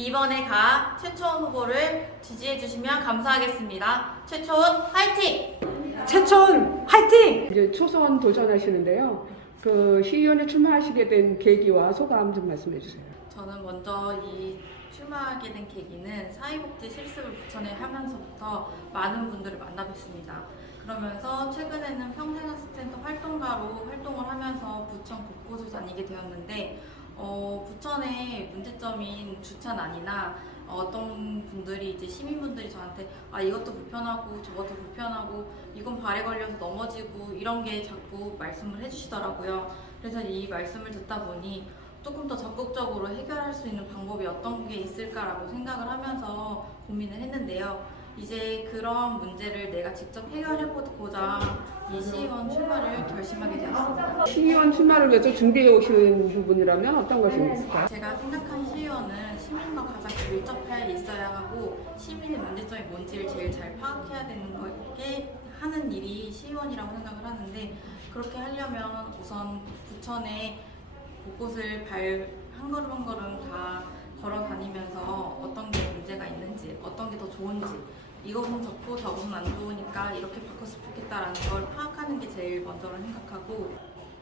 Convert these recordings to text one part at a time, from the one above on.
이번에 가 최초원 후보를 지지해 주시면 감사하겠습니다. 최초원 화이팅! 최촌 화이팅! 이제 초선 도전하시는데요. 그 시의원에 출마하시게 된 계기와 소감 좀 말씀해 주세요. 저는 먼저 이 출마하게 된 계기는 사회복지 실습을 부천에 하면서부터 많은 분들을 만나뵀습니다. 그러면서 최근에는 평생학습센터 활동가로 활동을 하면서 부천 곳곳을 다니게 되었는데 어, 부천의 문제점인 주차난이나 어떤 분들이 이제 시민분들이 저한테 아 이것도 불편하고 저것도 불편하고 이건 발에 걸려서 넘어지고 이런 게 자꾸 말씀을 해주시더라고요. 그래서 이 말씀을 듣다 보니 조금 더 적극적으로 해결할 수 있는 방법이 어떤 게 있을까라고 생각을 하면서 고민을 했는데요. 이제 그런 문제를 내가 직접 해결해보고자 이 시의원 출마를 결심하게 되었습니다. 시의원 출마를 위해서 준비해 오신 부분이라면 어떤 것이 있을까요? 제가 생각한 시의원은 시민과 가장 밀접해 있어야 하고 시민의 문제점이 뭔지를 제일 잘 파악해야 되는 거게 하는 일이 시의원이라고 생각을 하는데 그렇게 하려면 우선 부천의 곳곳을 발 한 걸음 한 걸음 다 걸어 다니 이것은 좋고 저것은 안 좋으니까 이렇게 바꿨으면 좋겠다라는 걸 파악하는 게 제일 먼저로 생각하고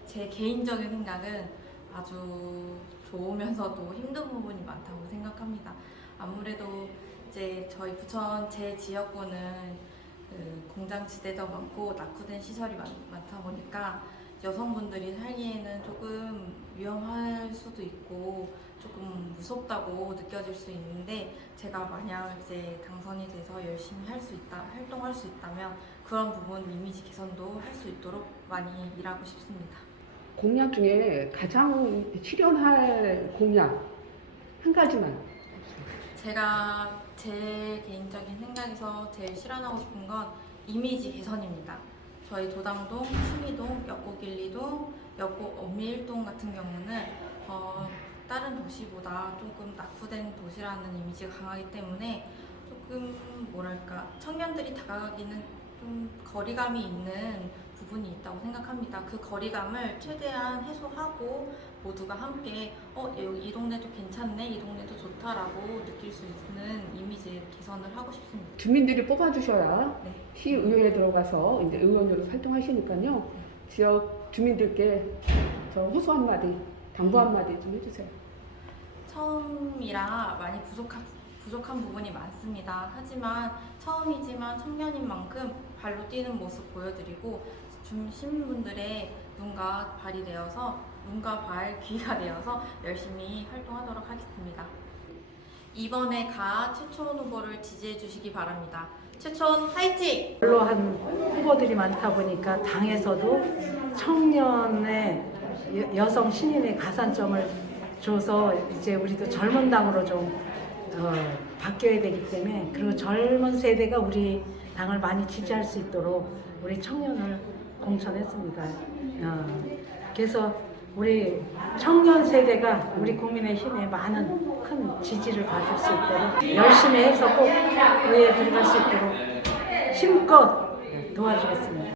제 개인적인 생각은 아주 좋으면서도 힘든 부분이 많다고 생각합니다. 아무래도 이제 저희 부천 제 지역구는 그 공장 지대도 많고 낙후된 시설이 많, 많다 보니까 여성분들이 살기에는 조금 위험할 수도 있고 조금 무섭다고 느껴질 수 있는데 제가 만약 이제 당선이 돼서 열심히 할 수 있다 활동할 수 있다면 그런 부분 이미지 개선도 할 수 있도록 많이 일하고 싶습니다. 공약 중에 가장 실현할 공약 한 가지만. 제가 제 개인적인 생각에서 제일 실현하고 싶은 건 이미지 개선입니다. 저희 도당동, 수미동, 역곡 1, 2동, 역곡 엄미 1동 같은 경우는 어, 다른 도시보다 조금 낙후된 도시라는 이미지가 강하기 때문에 조금 뭐랄까 청년들이 다가가기는 좀 거리감이 있는 부분이 있다고 생각합니다. 그 거리감을 최대한 해소하고 모두가 함께 어 이 동네도 괜찮네, 이 동네도 좋다라고 느낄 수 있는 이미지 개선을 하고 싶습니다. 주민들이 뽑아주셔야 네. 시의회에 들어가서 이제 의원으로 활동하시니까요. 지역 주민들께 저 호소 한마디, 당부 한마디 좀 해주세요. 처음이라 많이 부족한, 부족한 부분이 많습니다. 하지만 처음이지만 청년인 만큼 발로 뛰는 모습 보여드리고 중 시민분들의 눈과 발이 되어서 눈과 발, 귀가 되어서 열심히 활동하도록 하겠습니다. 이번에 가 최초원 후보를 지지해 주시기 바랍니다. 최초원 화이팅! 별로한 후보들이 많다 보니까 당에서도 청년의 여- 여성 신인의 가산점을 줘서 이제 우리도 젊은 당으로 좀 어, 바뀌어야 되기 때문에 그리고 젊은 세대가 우리 당을 많이 지지할 수 있도록 우리 청년을 공천했습니다. 어, 그래서 우리 청년 세대가 우리 국민의 힘에 많은 큰 지지를 받을 수 있도록 열심히 해서 꼭 의회에 들어갈 수 있도록 힘껏 도와주겠습니다.